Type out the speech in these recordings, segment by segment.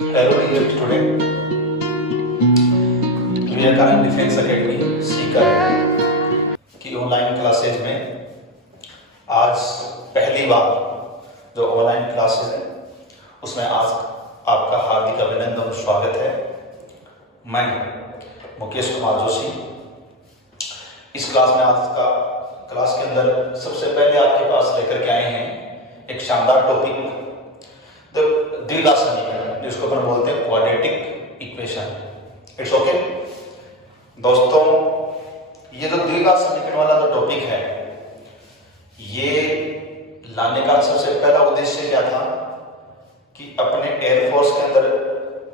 Hello dear student, Vivekananda defence academy Sikar की online classes में आज पहली बार जो ऑनलाइन क्लासेज है उसमें आज आपका हार्दिक अभिनंदन और स्वागत है। मैं मुकेश कुमार जोशी इस क्लास में आज का क्लास के अंदर सबसे पहले आपके पास लेकर के आए हैं एक शानदार टॉपिक द्विघात समीकरण जिसको अपन बोलते हैं क्वाड्रेटिक इक्वेशन। इट्स ओके दोस्तों, ये जो द्विघात समीकरण वाला जो टॉपिक है ये लाने का सबसे पहला उद्देश्य क्या था कि अपने एयरफोर्स के अंदर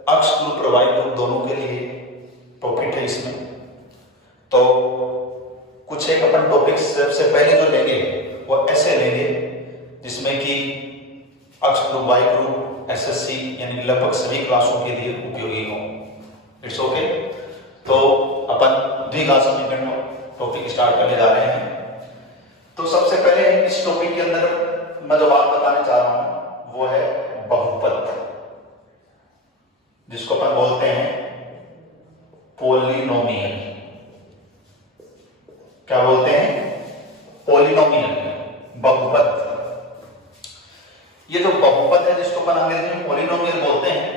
अक्ष ग्रुप और वाई ग्रुप दोनों के लिए टॉपिक है। इसमें तो कुछ एक अपन टॉपिक सबसे पहले जो लेंगे वो ऐसे लेंगे जिसमें कि अक्ष ग्रुप वाई ग्रुप एसएससी यानी लगभग सभी क्लासों के लिए उपयोगी हो। इट्स ओके तो अपन द्विघात समीकरण टॉपिक स्टार्ट करने जा रहे हैं। तो सबसे पहले इस टॉपिक के अंदर मैं जो बात बताने चाह रहा हूं वो है बहुपद, जिसको अपन बोलते हैं पॉलिनोमियल। क्या बोलते हैं? पॉलिनोमियल, बहुपद। ये जो बहुपद है जिसको अपन अंग्रेजी में पॉलिनोमियल बोलते हैं,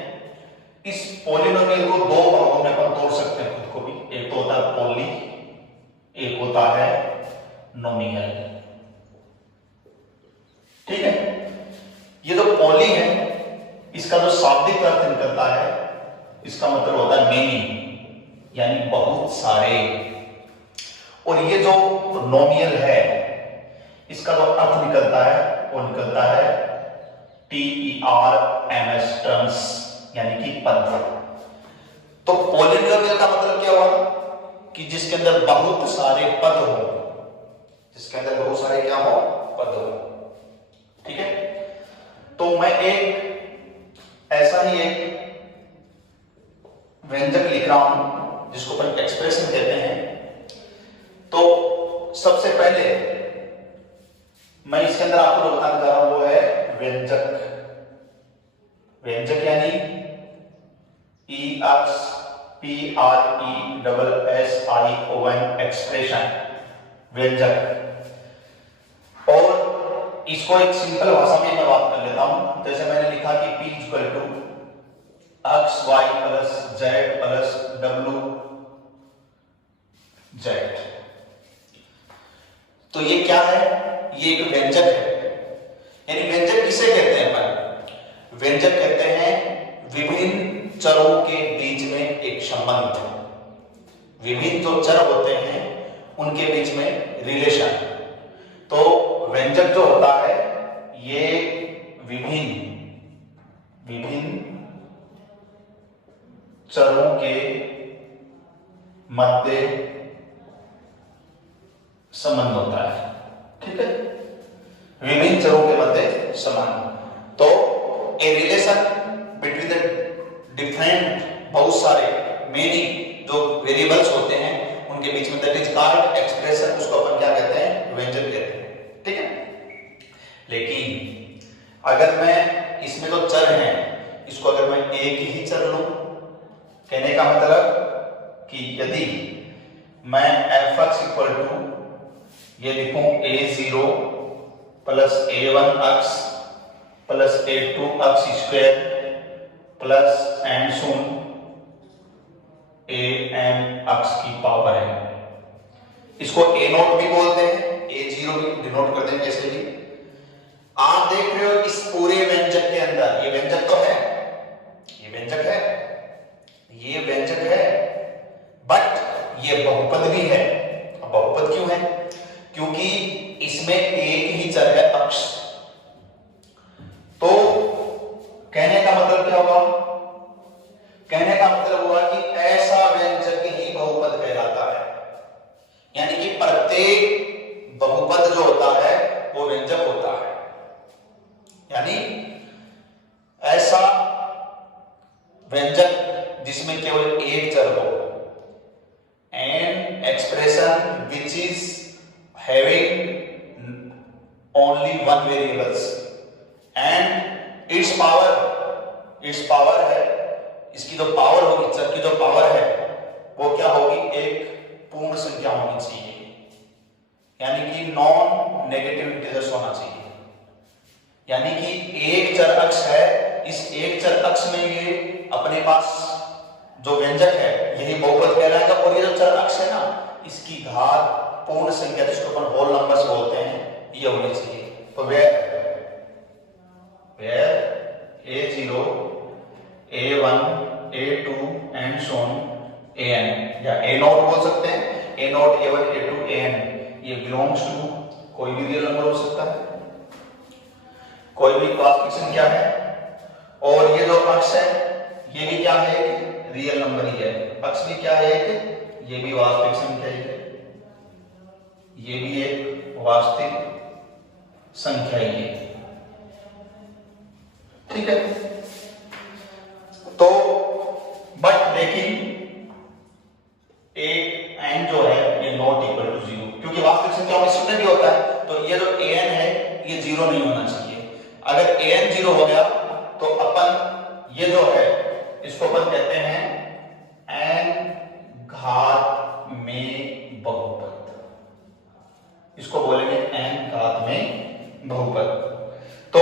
इस पॉलिनोमियल को दो भागों में अपन तोड़ सकते हैं खुद को भी। एक तो होता है पॉली, एक होता है नोमियल। ठीक है, ये जो पॉली है इसका जो शाब्दिक अर्थ निकलता है इसका मतलब होता है मेनी, यानी बहुत सारे। और ये जो नोमियल है इसका जो अर्थ निकलता है वो निकलता है TERMS, टर्म्स, यानी कि पद। तो पॉलिनोमियल का मतलब क्या हुआ कि जिसके अंदर बहुत सारे पद हो, जिसके अंदर बहुत सारे क्या हो? पद हो। ठीक है, तो मैं एक ऐसा ही एक व्यंजक लिख रहा हूं जिसको अपन एक्सप्रेशन कहते हैं। तो सबसे पहले मैं इसके अंदर आपको बताना चाह रहा हूं वो है व्यंजक। व्यंजक यानी EXPRESSION, एक्सप्रेशन, व्यंजक। और इसको एक सिंपल भाषा में मैं बात कर लेता हूं। जैसे मैंने लिखा कि P equal to X Y plus Z plus W Z. तो ये क्या है? ये एक व्यंजक है। यानी व्यंजक किसे कहते हैं अपन? व्यंजक कहते हैं विभिन्न चरों के बीच में एक संबंध, विभिन्न जो चर होते हैं उनके बीच में रिलेशन। तो व्यंजक जो होता है ये विभिन्न चरों के मध्य संबंध होता है। ठीक है, विभिन्न चरों के मध्य संबंध। तो a relation between the different, बहुत सारे, मेनी जो वेरिएबल्स होते हैं उनके बीच में, दैट इज कॉल्ड एक्सप्रेशन। उसको अपन क्या कहते हैं? व्यंजक कहते हैं। ठीक है, लेकिन अगर मैं इसमें जो चर हैं इसको अगर मैं एक ही चर लूं, कहने का मतलब कि यदि मैं fx इक्वल टू ये लिखूं a0 प्लस a1 अक्ष प्लस a2 अक्ष square plus and soon am अक्ष की पावर है। इसको a0 भी बोलते हैं, a0 भी डिनोट करते हैं। कैसे भी आप देख रहे हो इस पूरे व्यंजक के अंदर, ये व्यंजक तो है, ये व्यंजक है, ये व्यंजक है, बट ये बहुपद भी है। अब बहुपद क्यों है? क्योंकि इसमें एक ही चर है अक्ष। तो कहने का मतलब क्या हुआ? कहने का मतलब हुआ कि ऐसा व्यंजक ही बहुपद कहलाता है। यानी कि प्रत्येक बहुपद जो होता है वो व्यंजक होता है। यानी ऐसा व्यंजक जिसमें केवल एक चर हो, an expression which is having only one variables and its power है इसकी जो पावर होगी, चर की जो पावर है वो क्या होगी, एक पूर्ण संख्या होनी चाहिए, यानी कि नॉन नेगेटिव इंटीजर्स होना चाहिए। यानी कि एक चर अक्ष है, इस एक चर अक्ष में ये अपने पास जो व्यंजक है यही बहुपद कहलाएगा, और ये जो चर अक्ष है ना, इसकी घात पूर्ण संख्या जिसको अपन होल नंबर्स बोलते हैं ये होनी चाहिए। तो where a0 a1 a2 and so on an, या a0 बोल सकते हैं, a0 a1 a2 an, ये बिलोंग्स टू कोई भी रियल नंबर हो सकता है, कोई भी वास्तविक संख्या है, और ये जो अक्ष है ये भी क्या है, रियल नंबर ही है। अक्ष भी क्या है, ये भी वास्तविक संख्या ही है, ये भी एक वास्तविक संख्या ही है, ठीक है। तो बट लेकिन एन जो है ये नॉट इक्वल टू 0, क्योंकि वास्तविक संख्या में शून्य भी होता है, तो ये जो an है ये 0 नहीं होना चाहिए। अगर an 0 हो गया तो अपन ये जो है इसको अपन कहते हैं n घात में बहुपद, इसको बोलेंगे n घात में बहुपद। तो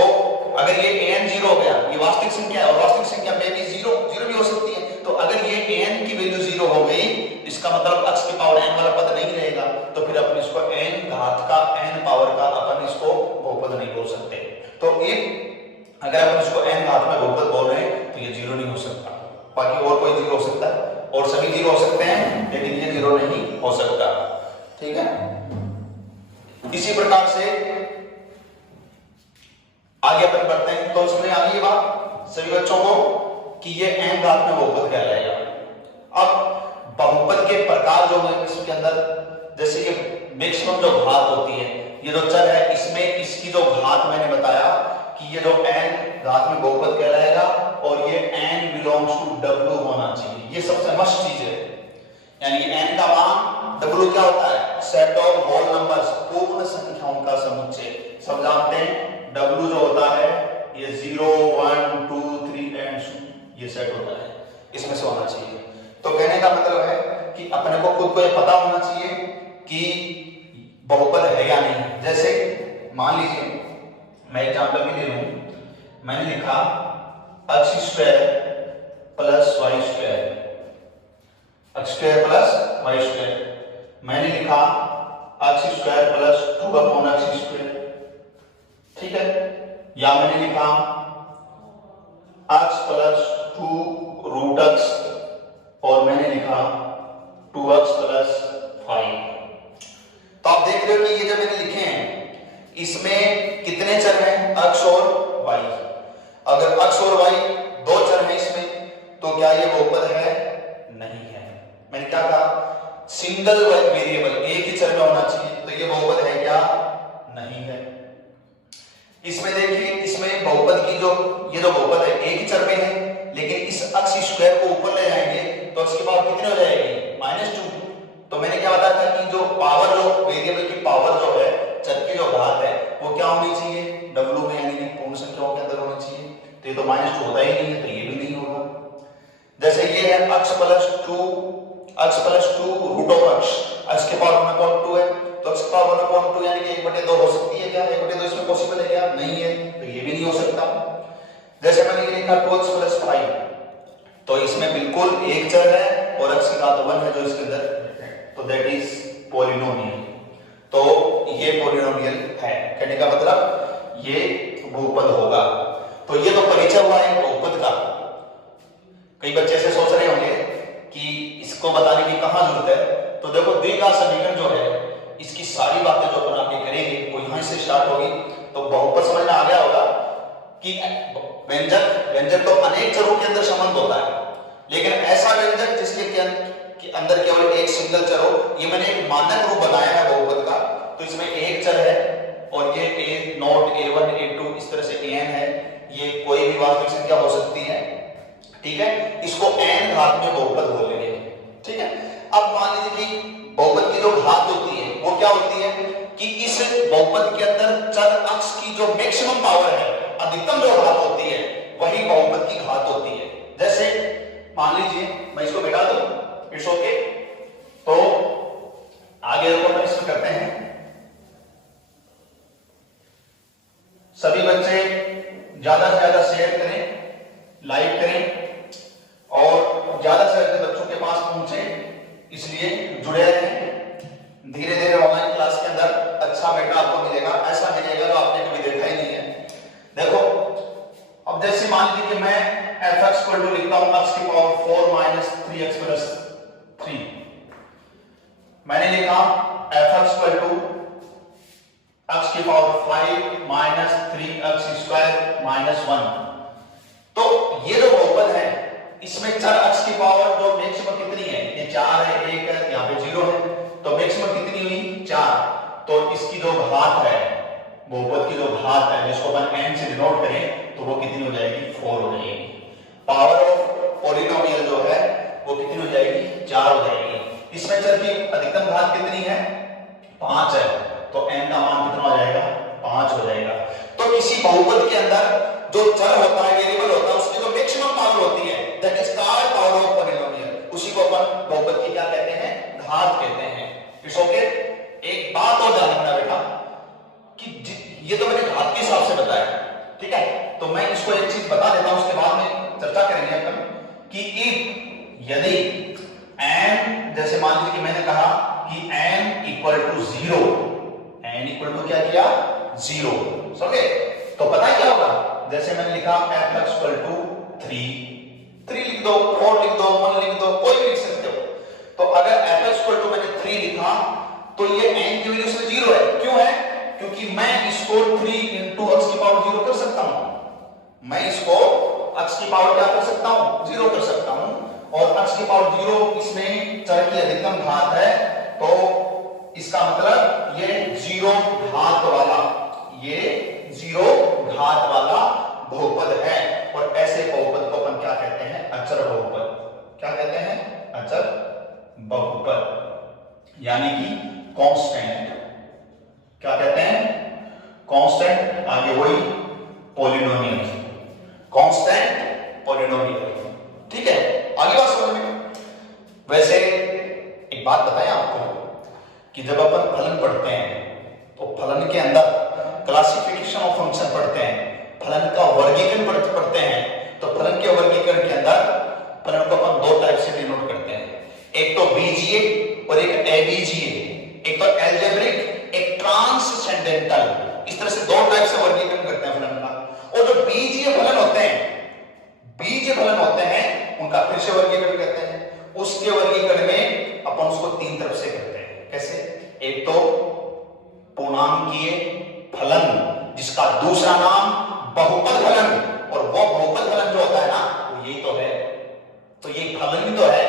अगर ये an 0 हो गया, ये वास्तविक संख्या है, और वास्तविक संख्या में भी 0 भी हो सकती है, तो अगर ये an की वैल्यू 0 हो गई, इसका मतलब अक्ष की पावर n वाला पद नहीं रहेगा, तो फिर अपन इसको n घात का n पावर का अपन इसको बहुपद नहीं बोल सकते। तो अगर अपन इसको n घात में बहुपद बोल रहे हैं तो ये 0 नहीं हो सकता, बाकी और कोई 0 हो सकता है, और सभी 0 हो सकते हैं, लेकिन ये 0 नहीं हो सकता, ठीक है। इसी प्रकार से आगे अपन बढ़ते हैं। तो समझ आ गई बात सभी बच्चों को कि ये n घात में बहुपद कहलाएगा। अब बहुपद के प्रकार जो है इसके अंदर, जैसे ये मैक्सिमम जो घात होती है, ये जो चर है इसमें इसकी जो घात मैंने बताया कि ये जो n घात में बहुपद कहलाएगा, और ये n बिलोंग्स टू w होना चाहिए, ये सबसे मस्त चीज है। यानी n का मान w क्या होता है, सेट ऑफ होल नंबर्स, पूर्ण संख्याओं का समुच्चय। सब जानते हैं w जो होता है ये 0 1 2 3 एंड ये सेट होता है, इसमें से होना चाहिए। तो कहने का मतलब है कि अपने को खुद को ये पता होना चाहिए कि बहुपद है या नहीं। जैसे मान लीजिए मैं एग्जांपल के लिए लूं, मैंने लिखा x square plus y square, x square plus y square, मैंने लिखा x square plus 2/x square, ठीक है, या मैंने लिखा x प्लस 2√x, और मैंने लिखा 2x प्लस 5। तो आप देख रहे हो कि ये जो मैंने लिखे हैं इसमें कितने चर हैं, x और y। अगर x और y दो चर हैं इसमें, तो क्या ये बहुपद है, नहीं है। मैंने क्या कहा, सिंगल वेरिएबल एक ही चर में होना चाहिए, तो ये बहुपद है क्या, नहीं है। इसमें देखिए, इसमें बहुपद की जो ये जो बहुपद है एक ही चर में है, लेकिन इस x स्क्वायर को ऊपर ले जाएंगे तो x की पावर कितनी हो जाएगी, -2। तो मैंने क्या बताया था कि जो पावर, जो वेरिएबल की पावर जो है, चर की जो घात है, वो क्या होनी चाहिए, w में, यानी कि पूर्ण संख्याओं के अंदर होनी चाहिए। तो ये तो -2 होता ही नहीं है, तो ये भी नहीं होगा। जैसे ये है x प्लस 2√x, x की पावर 1/2 है, तो x की पावर 1/2 यानी कि 1/2 हो सकती है क्या, 1/2 इसमें पॉसिबल है क्या, नहीं है, तो ये भी नहीं हो सकता। जैसे मैंने ये लिखा 2x प्लस 5, तो इसमें बिल्कुल एक चर है और x की घात 1 है जो इसके अंदर, तो दैट इज पॉलिनोमियल। तो ये पॉलिनोमियल है, कहने का मतलब ये बहुपद होगा। तो ये तो परिचय हुआ है बहुपद का। कई बच्चे ऐसे सोच रहे होंगे कि इसको बताने की कहां जरूरत है। तो देखो, द्विघात समीकरण जो है इसकी सारी बातें जो अपन आगे करेंगे वो यहां से स्टार्ट होगी। तो बहुपद समझ में आ गया होगा कि व्यंजक तो अनेक चरों के अंदर संबंध होता है, लेकिन ऐसा व्यंजक जिसके अंदर केवल एक सिंगल चर हो, ये मैंने एक मानक रूप बनाया है बहुपद का। तो इसमें एक चर है और ये a0 a1 a2 इस तरह से an है, ये कोई भी वास्तविक संख्या हो सकती है, ठीक है। इसको n घात में बहुपद बोलेंगे, ठीक है। अब मान लीजिए कि बहुपद की जो घात होती है वो क्या होती है कि इस बहुपद के अंदर चर अक्ष की जो मैक्सिमम पावर है, अधिकतम जो घात होती है, वही बहुपद की घात होती है। जैसे मान लीजिए मैं इसको बिठा दूं, इट्स ओके। तो आगे अपन इसमें करते हैं, सभी बच्चे ज्यादा से ज्यादा शेयर करें, लाइक करें और ज्यादा से ज्यादा बच्चों के पास पहुंचे, इसलिए जुड़े रहें। धीरे धीरे ऑनलाइन क्लास के अंदर अच्छा बेटा आपको मिलेगा, ऐसा मिलेगा तो आपने कभी देखा ही नहीं है। देखो अब जैसे मान लीजिए कि मैं f(x) को लिखता हूं x की पावर 4 माइनस 3x प्लस 3। मैंने लिखा f(x) को x की power 5 minus 3x square minus 1। तो ये जो बहुपद है इसमें चर x की पावर जो मैक्सिमम कितनी है, ये 4 है, 1 है, यहाँ पे 0 है, तो मैक्सिमम कितनी हुई 4। तो इसकी जो घात है, बहुपद की जो घात है जिसको अपन n से डिनोट करें तो वो कितनी हो जाएगी 4 हो जाएगी। पावर ऑफ पॉलिनोमियल जो है वो कितनी हो जाएगी 4 हो जाएगी। इसमें चर की अधिकतम घात कितनी है 5 है, तो n का मान कितना हो जाएगा 5 हो जाएगा। तो किसी बहुपद के अंदर जो चर होता है, वेरिएबल होता है, उसकी जो मैक्सिमम पावर होती है that is called power of polynomial, उसी को अपन बहुपद की क्या कहते हैं, घात कहते हैं। It's okay. एक बात और ध्यान रखना बेटा कि ये तो मैंने घात के हिसाब से बताया, ठीक है, तो मैं इसको एक चीज बता देता हूं, उसके बाद में चर्चा करेंगे अपन कि यदि n, जैसे मान लीजिए कि मैंने कहा कि n equal to 0, n equal to क्या किया 0, समझे, तो पता है क्या होगा, जैसे मैंने लिखा f(x) इक्वल टू 3 लिख दो, 4 लिख दो, 1 लिख दो, कोई भी लिख सकते हो। तो अगर f(x) इक्वल टू मैंने 3 लिखा तो ये n की वैल्यू से 0 है, क्यों है, क्योंकि मैं इसको 3 इंटू x की पावर 0 कर सकता हूं, मैं इसको x की पावर क्या कर सकता हूं 0 कर सकता हूं, और x की पावर 0 इसमें चर की अधिकतम घात है, तो इसका मतलब ये 0 घात वाला, ये 0 घात वाला बहुपद है। और ऐसे बहुपद को अपन क्या कहते हैं, अचर बहुपद। क्या कहते हैं, अचर बहुपद, यानी कि कांस्टेंट। क्या कहते हैं, कांस्टेंट, आगे वही पॉलिनोमियल, कांस्टेंट पॉलिनोमियल, ठीक है, आगे बात समझ में। वैसे एक बात बताएं आपको कि जब अपन फलन पढ़ते हैं तो फलन के अंदर क्लासिफिकेशन ऑफ फंक्शन पढ़ते हैं, फलन का वर्गीकरण पढ़ते हैं, तो फलन के वर्गीकरण के अंदर फलन को अपन दो टाइप से डिनोट करते हैं, एक तो बीजीय और एक एबीजीय, एक तो एल्जेब्रिक, एक ट्रांससेंडेंटल। इस तरह से दो टाइप से वर्गीकरण करते हैं फलन का। और जो बीजीय फलन होते हैं, बीजीय फलन होते हैं, उनका फिर से वर्गीकरण करते हैं। उसके वर्गीकरण में अपन उसको तीन तरफ से करते हैं। कैसे, एक तो पूर्णांकीय फलन जिसका दूसरा नाम बहुपद फलन, और वो बहुपद फलन जो होता है ना वो यही तो है, तो ये फलन ही तो है।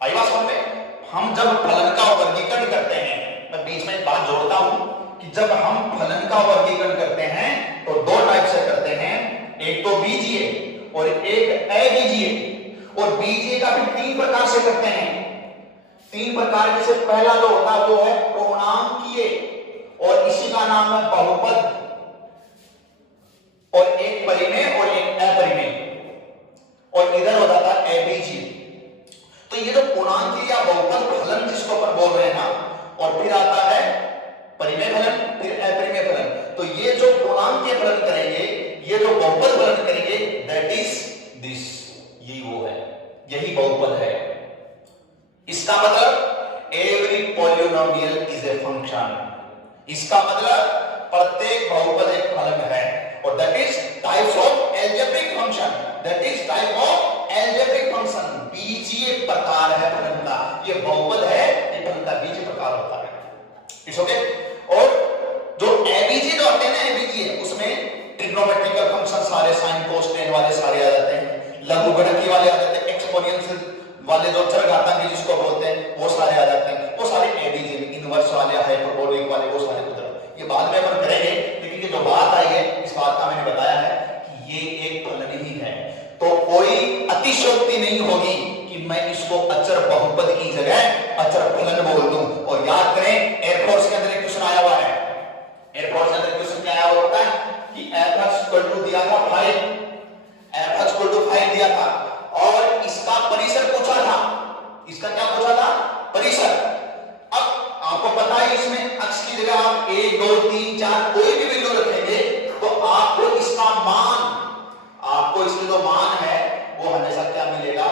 आई बात समझ में। हम जब फलन का वर्गीकरण करते हैं, मैं बीच में एक बात जोड़ता हूं कि जब हम फलन का वर्गीकरण करते हैं तो दो टाइप से करते हैं, एक तो बीजीय और एक अबीजीय। और बीजीय का भी तीन प्रकार से करते हैं, तीन प्रकार में से पहला जो होता है वो है पूर्णांकीय, और इसी का नाम है बहुपद, और एक परिमेय और एक अपरिमेय, और इधर होता था एबीजीय। तो ये जो पूर्णांकीय या बहुपद फलन जिसको अपन बोल रहे हैं ना, और फिर आता है परिमेय फलन, फिर अपरिमेय फलन। तो ये जो पूर्णांकीय फलन करेंगे, ये जो बहुपद फलन करेंगे, दैट इज दिस, यही वो है, यही बहुपद है। इसका मतलब every polynomial is a function, इसका मतलब प्रत्येक बहुपद एक फलन है, और that is types of algebraic function, that is type of algebraic function. बीजीय प्रकार है फलन का, ये बहुपद है, ये फलन का बीजीय प्रकार होता है। It's okay. और जो एबीजीय जो होते हैं ना, एबीजीय उसमें ट्रिग्नोमेट्रिकल फंक्शन सारे, साइन कोस टेन वाले सारे आ जाते हैं, लघुगणकीय वाले आ जाते हैं, एक्सपोनेंशियल वाले जो चरघातांकी जिसको बोलते हैं वो सारे आ जाते हैं, वो सारे एबीजीय में, इनवर्स वाले, हाइपरबोलिक वाले, वो सारे उधर। ये बाद में अपन करेंगे, लेकिन ये जो बात आई है इस बात का मैंने बताया है कि ये एक फलन ही है, तो कोई अतिशयोक्ति नहीं होगी कि मैं इसको अचर बहुपद की जगह अचर फलन बोल दूं। और याद करें, एयरफोर्स के अंदर एक क्वेश्चन आया हुआ है, एयरफोर्स के अंदर क्वेश्चन क्या आया हुआ होता है कि f(x) दिया था 5, f(x) 5 दिया था, और परिसर। अब आपको पता है इसमें x की जगह आप 1 2 3 4 कोई भी वैल्यू रखेंगे तो आपको इसका मान, आपको इसमें जो मान है वो हमेशा क्या मिलेगा,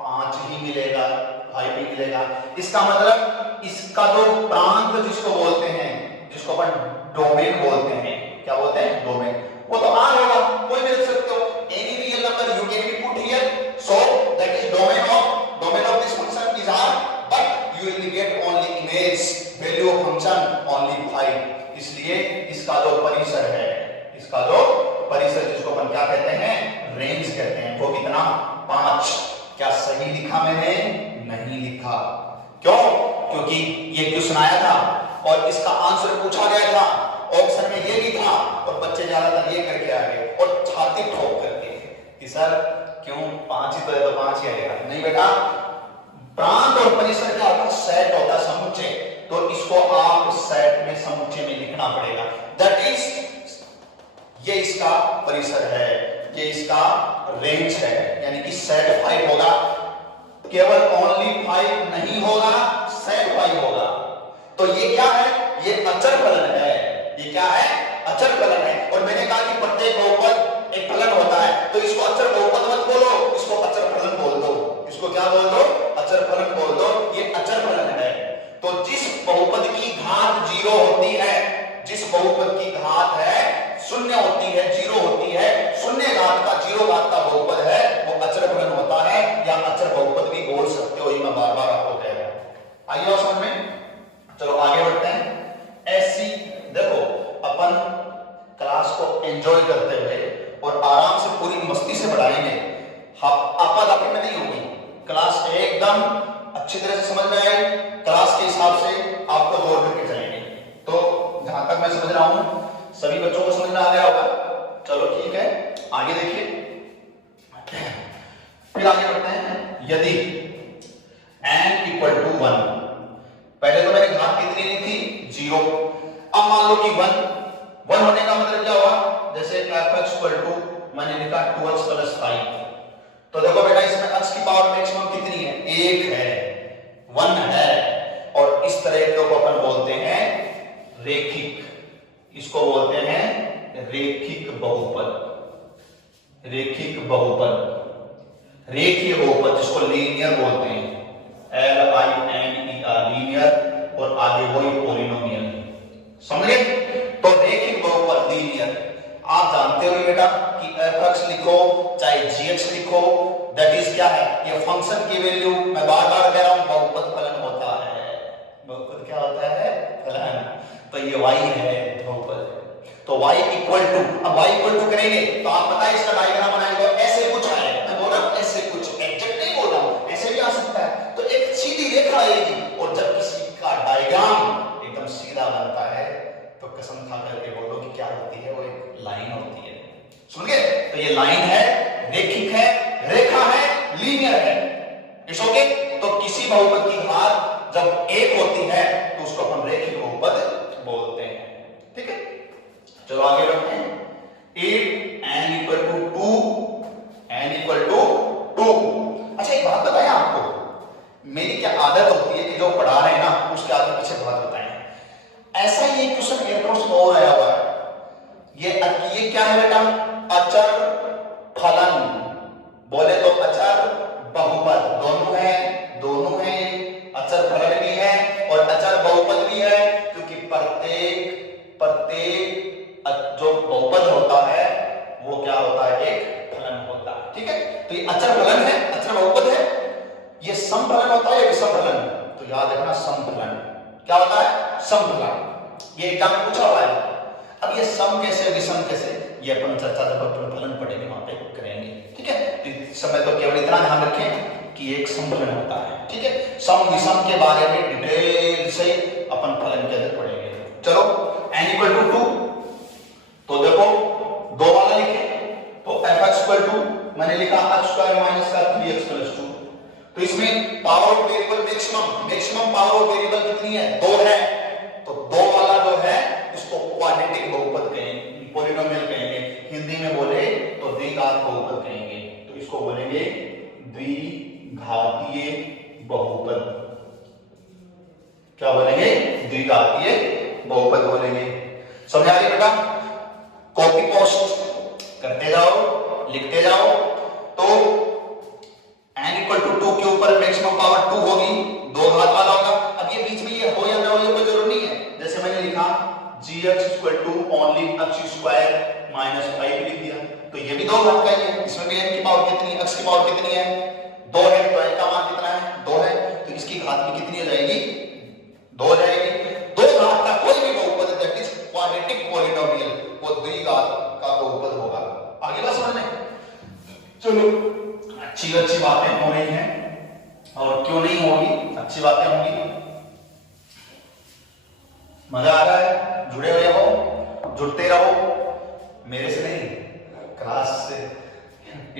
5 ही मिलेगा, 5 ही मिलेगा। इसका मतलब इसका जो प्रांत जिसको बोलते हैं, जिसको अपन डोमेन बोलते हैं, क्या बोलते हैं, डोमेन, वो तो R होगा, कोई भी रख सकते हो, any real number you can be put here, so that is domain of this function is R, but you will get only image value of function only 5। इसलिए इसका जो परिसर है, इसका जो परिसर जिसको अपन क्या कहते हैं, रेंज कहते हैं, वो कितना, 5। क्या सही लिखा मैंने, नहीं लिखा, क्यों, क्योंकि ये क्वेश्चन आया था और इसका आंसर पूछा गया था, ऑप्शन में ये भी था और बच्चे ज्यादातर ये करके आ गए और छाती ठोक करके कि सर क्यों 5 ही तो है तो 5 ही आएगा। नहीं बेटा, प्रांत और परिसर का होता सेट होता है, समुच्चय, तो इसको आप सेट में, समुच्चय में लिखना पड़ेगा। दैट इज ये इसका परिसर है, ये इसका रेंज है, यानी कि सेट 5 होगा, केवल ओनली 5 नहीं होगा, सेट 5 होगा। तो ये क्या है, ये अचर फलन है, ये क्या है, अचर फलन है। और मैंने कहा कि प्रत्येक बहुपद एक फलन होता है, तो इसको अचर बहुपद मत बोलो, इसको अचर फलन बोल दो, इसको क्या बोल दो, अचर फलन बोल दो, ये अचर फलन है। तो जिस बहुपद की घात 0 होती है, जिस बहुपद की घात है 0 होती है, 0 होती है, 0 घात का 0 घात का बहुपद है, वो अचर फलन होता है, या अचर बहुपद भी बोल सकते हो, ये मैं बार बार आपको कह रहा हूं। आइए समझ में, चलो आगे बढ़ते हैं। ऐसी देखो अपन क्लास को एंजॉय करते हुए और आराम से पूरी मस्ती से बढ़ाएंगे, आपाधापी में नहीं होगी क्लास, एकदम अच्छी तरह से समझ में आए, क्लास के हिसाब से आपको दौड़ करके चलेंगे। तो जहां तक मैं समझ रहा हूं सभी बच्चों को समझ में आ गया होगा, चलो ठीक है, आगे देखिए, फिर आगे बढ़ते हैं। यदि n = 1, पहले तो मैंने घात कितनी ली थी, 0, अब मान लो कि 1 होने का मतलब क्या हुआ, जैसे fx = मैंने लिखा 2x + 5, तो देखो बेटा इसमें x की पावर मैक्सिमम कितनी है, 1 है, 1 है, और इस तरह को अपन बोलते हैं रेखिक, इसको बोलते हैं रेखिक बहुपद, रेखिक बहुपद, रेखीय बहुपद जिसको लीनियर बोलते हैं, LINER, लीनियर, और आगे वही पॉलिनोमियल, समझे। तो रेखिक बहुपद लीनियर, आप जानते हो बेटा कि fx लिखो चाहे gx लिखो, दैट इज क्या है, ये फंक्शन की वैल्यू, मैं बार बार कह रहा हूं, बहुपद फलन होता है, बहुपद क्या होता है, फलन। तो ये y है, बहुपद, तो y = अब y = करेंगे तो आप पता है इसका डायग्राम बनाएंगे, ऐसे कुछ आएगा, मैं बोल रहा हूं ऐसे कुछ, एग्जैक्ट नहीं बोल रहा हूं, ऐसे भी आ सकता है। तो एक सीधी रेखा आएगी, और जब किसी का डायग्राम एकदम सीधा बनता है तो कसम खा करके बोलो कि क्या होती है, वो एक लाइन होती है, समझ गए। तो ये लाइन है, रेखिक है, रेखा है, लीनियर है, इट्स ओके। तो किसी बहुपद की घात जब 1 होती है तो उसको हम रेखिक बहुपद बोलते हैं, ठीक है। चलो आगे बढ़ते हैं। n = 2, n = 2। अच्छा एक बात बताएं आपको, मेरी क्या आदत होती है कि जो पढ़ा रहे हैं ना उसके आगे पीछे बात बताएं। ऐसा ही एक क्वेश्चन एयरफोर्स में और आया हुआ है, ये क्या है बेटा, अचर फलन, बोले तो अचर बहुपद, दोनों है, दोनों है, अचर फलन भी है और अचर बहुपद भी है, क्योंकि प्रत्येक जो बहुपद होता है वो क्या होता है, एक फलन होता है, ठीक है। तो ये अचर फलन है, अचर बहुपद है, ये सम फलन होता है या विषम फलन, तो याद रखना सम फलन, क्या होता है, सम फलन, ये एग्जाम में पूछा हुआ है। अब ये सम कैसे, विषम कैसे, ये अपन चर्चा जब अपन फलन पढ़ेंगे वहां पे करेंगे, ठीक है। इस समय तो केवल इतना ध्यान रखें कि एक सम फलन होता है, ठीक है। सम विषम के बारे में डिटेल से अपन फलन के अंदर पढ़ेंगे। चलो n = 2, तो देखो 2 वाला लिखे, तो fx = मैंने लिखा x² - 3x + 2, तो इसमें power of variable maximum power of variable कितनी है, 2 है, तो 2 वाला जो है इसको क्वाड्रेटिक बहुपद कहेंगे, पॉलिनोमियल कहेंगे, हिंदी में बोले तो द्विघात बहुपद कहेंगे, तो इसको बोलेंगे द्विघातीय बहुपद, क्या बोलेंगे? द्विघातीय बहुपद बोलेंगे। समझ आ रही बेटा? कॉपी पोस्ट करते जाओ, लिखते जाओ। तो n इक्वल टू 2 के ऊपर मैक्सिमम पावर 2 होगी, दो घात वाला होगा। अब ये बीच में ये हो या ना हो ये कोई जरूरी नहीं है। जैसे मैंने लिखा gx equal to only x square minus 5 लिख दिया, तो ये भी दो घात का ही है। इसमें भी n की पावर कितनी, x की पावर कितनी है? 2 है, तो n का मान कितना है? 2 है, तो इसकी घात भी कितनी हो जाएगी? 2 हो जाएगी। दो घात का कोई भी बहुपद दैट इज क्वाड्रेटिक पॉलिनोमियल वो द्विघात का बहुपद होगा। आगे बात समझ में? चलो, अच्छी अच्छी बातें हो रही हैं, और क्यों नहीं होगी, अच्छी बातें होंगी। मजा आ रहा है? जुड़े हुए हो, जुड़ते रहो, मेरे से नहीं क्लास से।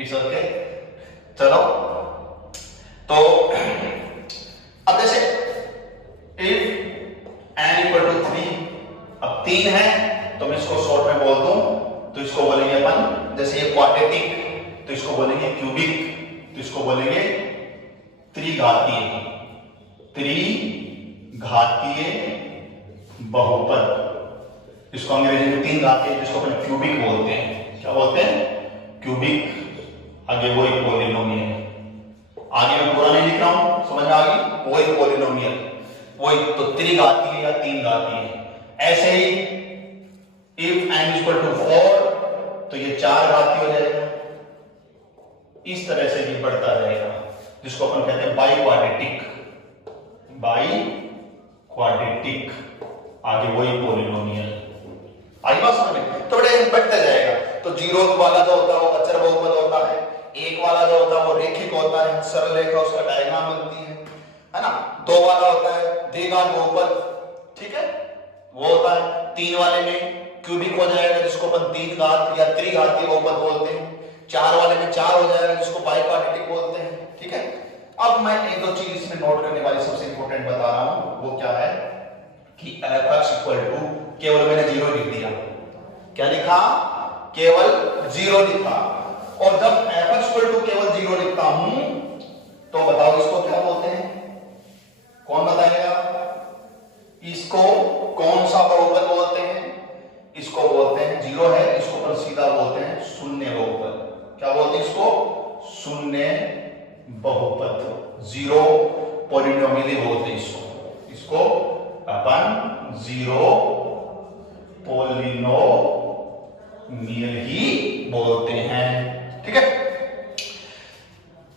It's okay. चलो, तो अब जैसे इफ n इक्वल टू 3, अब 3 है तो मैं इसको शॉर्ट में बोल दूं तो इसको बोलेंगे अपन, जैसे ये क्वाड्रेटिक तो इसको बोलेंगे क्यूबिक, तो इसको बोलेंगे त्रिघातीय, त्रिघातीय बहुपद। इसको अंग्रेजी में 3 घातीय, जिसको अपन क्यूबिक बोलते हैं। क्या बोलते हैं? क्यूबिक। आगे वही पॉलिनोमियल, आगे मैं पूरा नहीं लिख रहा हूं, समझ में आ गई? वही पॉलिनोमियल, वही तो त्रिघातीय या 3 घातीय। ऐसे ही इफ n इक्वल टू 4 तो ये 4 घातीय हो जाएगा। इस तरह से ये बढ़ता रहेगा, जिसको अपन कहते हैं बाई क्वाड्रेटिक, बाई क्वाड्रेटिक। आगे वही पॉलिनोमियल। आई बात समझ में? तो बड़े बढ़ता जाएगा। तो 0 वाला जो होता है वो अचर बहुपद होता है, 1 वाला जो होता है वो रेखिक होता है, सरल रेखा उसका डायग्राम बनती है ना। 2 वाला होता है द्विघात बहुपद, ठीक है, वो होता है। 3 वाले में क्यूबिक हो जाएगा, जिसको अपन 3 घात या त्रिघातीय बहुपद बोलते हैं। 4 वाले में 4 हो जाएगा, जिसको बाई क्वाड्रेटिक बोलते हैं, ठीक है। अब मैं एक दो चीज इसमें नोट करने वाली सबसे इंपॉर्टेंट बता रहा हूं, वो क्या है कि f(x) इक्वल टू, केवल मैंने 0 लिख दिया। क्या लिखा? केवल 0 लिखा। और जब f(x) इक्वल टू केवल 0 लिखता हूं तो बताओ इसको क्या बोलते हैं? कौन बताएगा? इसको कौन सा बहुपद बोलते हैं? इसको बोलते हैं, 0 है, इसको अपन सीधा बोलते हैं शून्य बहुपद। क्या बोलते हैं इसको? शून्य बहुपद, 0 पॉलिनोमियल बोलते हैं इसको। इसको अपन 0 पॉलिनोमियल ही बोलते हैं, ठीक है।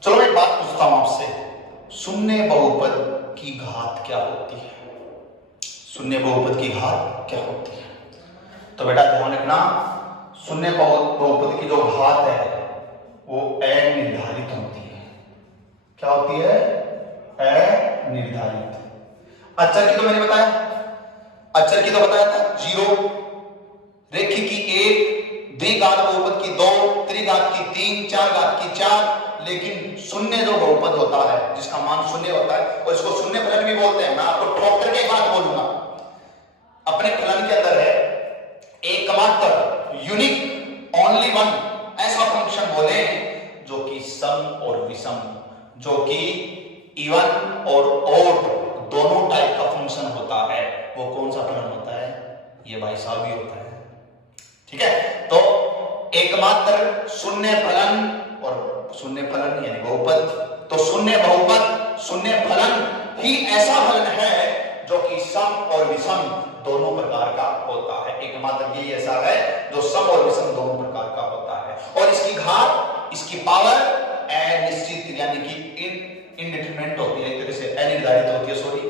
चलो मैं एक बात पूछता हूं आपसे, शून्य बहुपद की घात क्या होती है? शून्य बहुपद की घात क्या होती है? तो बेटा ध्यान रखना, शून्य बहुपद की जो घात है वो अनिर्धारित होती है। क्या होती है? अनिर्धारित। अचर की तो मैंने बताया, अचर की तो बताया था 0, रेखिक की 1, द्विघात बहुपद की 2, त्रिघात की 3, 4 घात की 4। लेकिन शून्य जो बहुपद होता है, जिसका मान शून्य होता है, और इसको शून्य फलन भी बोलते हैं। मैं आपको ठोक करके एक बात बोलूंगा, अपने फलन के अंदर है एकमात्र, यूनिक, ओनली वन ऐसा फंक्शन बोले जो कि सम और विषम, जो कि इवन और ओड दोनों टाइप का फंक्शन होता है। वो कौन सा फलन होता है? ये भाई साहब ही होता है, ठीक है। तो एकमात्र शून्य फलन, और शून्य फलन यानी बहुपद, तो शून्य बहुपद, शून्य फलन ही ऐसा फलन है जो कि सम और विषम दोनों प्रकार का होता है। एकमात्र ये ऐसा है जो सम और विषम दोनों प्रकार का होता है। और इसकी घात, इसकी पावर अनिश्चित यानी कि इनडिटरमिनेट होती है, एक तरह से अनिर्धारित होती है, सॉरी